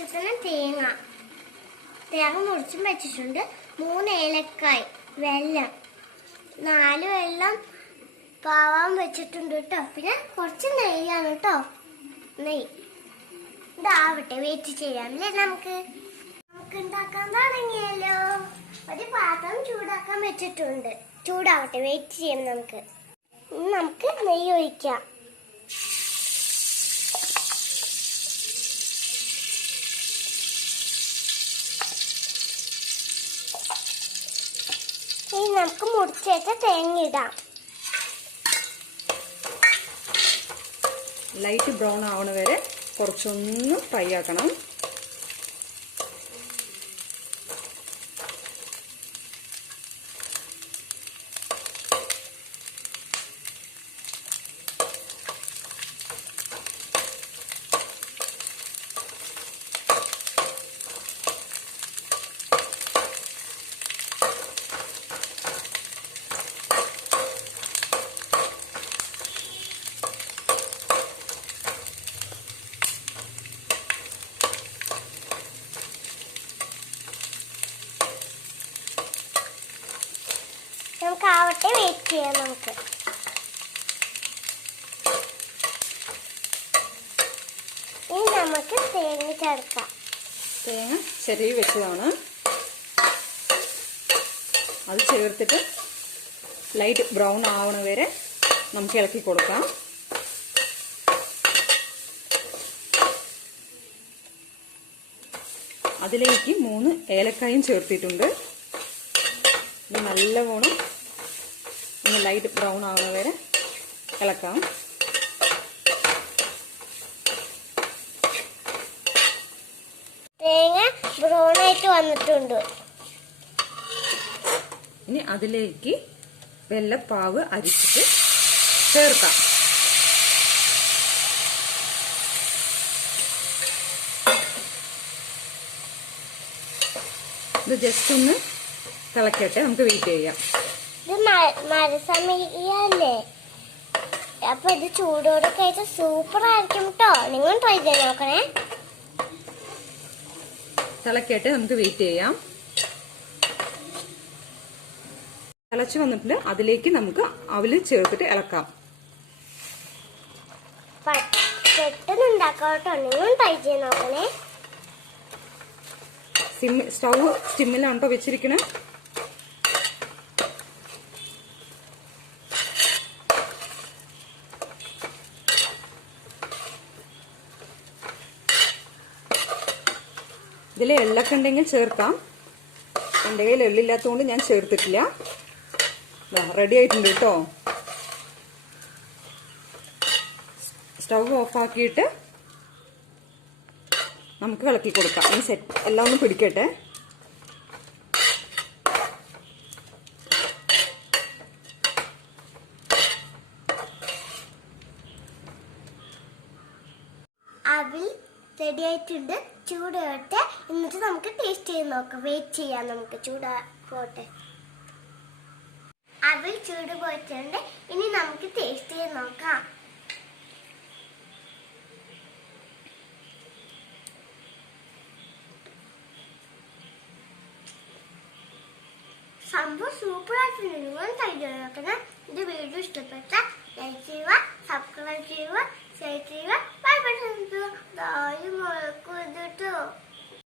ആവശ്യത്തിന് തേങ്ങ മുറിച്ചും വെച്ചിട്ടുണ്ട്. 3 ഏലക്കായ്, വെള്ളം, 4 വെള്ളം പാവാൻ വെച്ചിട്ടുണ്ട് കേട്ടോ. പിന്നെ കുറച്ച് നെയ്യാണ് കേട്ടോ. നെയ്യ് ഇതാവട്ടെ, വെയിറ്റ് ചെയ്യാമല്ലേ. നമുക്ക് ഉണ്ടാക്കാൻ തുടങ്ങിയല്ലോ. ഒരു പാത്രം ചൂടാക്കാൻ വെച്ചിട്ടുണ്ട്. ചൂടാവട്ടെ, വെയിറ്റ് ചെയ്യാം. നമുക്ക് നെയ്യ് ഒഴിക്കാം. ഇനി നമുക്ക് മുറിച്ചേച്ച തേങ്ങ ഇടാം. ലൈറ്റ് ബ്രൗൺ ആവണ വരെ കുറച്ചൊന്ന് ഫ്രൈ ആക്കണം. നമുക്കാവട്ടെ, വെയിറ്റ് ചെയ്യാം. ഇനി നമുക്ക് തേങ്ങ ചേർക്കാം. തേങ്ങ ചെറിയ വെച്ചതാണ്. അത് ചേർത്തിട്ട് ലൈറ്റ് ബ്രൗൺ ആവണ വരെ നമുക്ക് ഇളക്കി കൊടുക്കാം. അതിലേക്ക് 3 ഏലക്കായും ചേർത്തിട്ടുണ്ട്. ഇത് നല്ലവണ്ണം ഒന്ന് ലൈറ്റ് ബ്രൗൺ ആവണ വരെ ഇളക്കാം. തേങ്ങ ബ്രൗൺ ആയിട്ട് വന്നിട്ടുണ്ട്. ഇനി അതിലേക്ക് വെള്ളപ്പാവ് അരിച്ചിട്ട് ചേർക്കാം. ഇത് ജസ്റ്റ് ഒന്ന് തിളക്കട്ടെ, നമുക്ക് വെയിറ്റ് ചെയ്യാം. ഇത് മരസമിയല്ലേ, അപ്പൊ ഇത് ചൂടോടെ കഴിച്ച സൂപ്പർ ആയിരിക്കും കേട്ടോ. നിങ്ങൾ ട്രൈ ചെയ്ത് നോക്കണേ. തിളക്കട്ടെ, നമുക്ക് വെയിറ്റ് ചെയ്യാം. തിളച്ച് വന്നിട്ട് അതിലേക്ക് നമുക്ക് അവല് ചേർത്തിട്ട് ഇളക്കാം. പെട്ടെന്ന് ഉണ്ടാക്കാം കേട്ടോ. നിങ്ങൾ ട്രൈ ചെയ്ത് നോക്കണേ. സ്റ്റൗ സ്റ്റിമ്മിലാണ് കേട്ടോ വെച്ചിരിക്കണേ. ഇതിൽ എള്ളൊക്കെ ഉണ്ടെങ്കിൽ ചേർക്കാം. എൻ്റെ കയ്യിൽ എള്ളില്ലാത്തതുകൊണ്ട് ഞാൻ ചേർത്തിട്ടില്ല. റെഡി ആയിട്ടുണ്ട് കേട്ടോ. സ്റ്റൗ ഓഫാക്കിയിട്ട് നമുക്ക് ഇളക്കി കൊടുക്കാം. ഈ സെറ്റ് എല്ലാം ഒന്ന് പിടിക്കട്ടെ. അവിൽ റെഡി ആയിട്ടുണ്ട്. ചൂടോട്ടെ, എന്നിട്ട് നമുക്ക് ടേസ്റ്റ് ചെയ്ത് നോക്കാം. വെയിറ്റ് ചെയ്യാം. നമുക്ക് ചൂട് പോട്ടെ. അവിൽ ചൂട് പോയിട്ടുണ്ട്. ഇനി നമുക്ക് ടേസ്റ്റ് ചെയ്ത് നോക്കാം. സംഭവം സൂപ്പർ ആയിട്ടുണ്ട്. നിങ്ങൾ ട്രൈ ചെയ്ത് നോക്കണം. ഇത് വീഡിയോ ഇഷ്ടപ്പെട്ടാൽ ലൈക്ക് ചെയ്യുക, സബ്സ്ക്രൈബ് ചെയ്യുക, ഷെയർ ചെയ്യുക. Bye bye. മുളക്കും കേട്ടോ.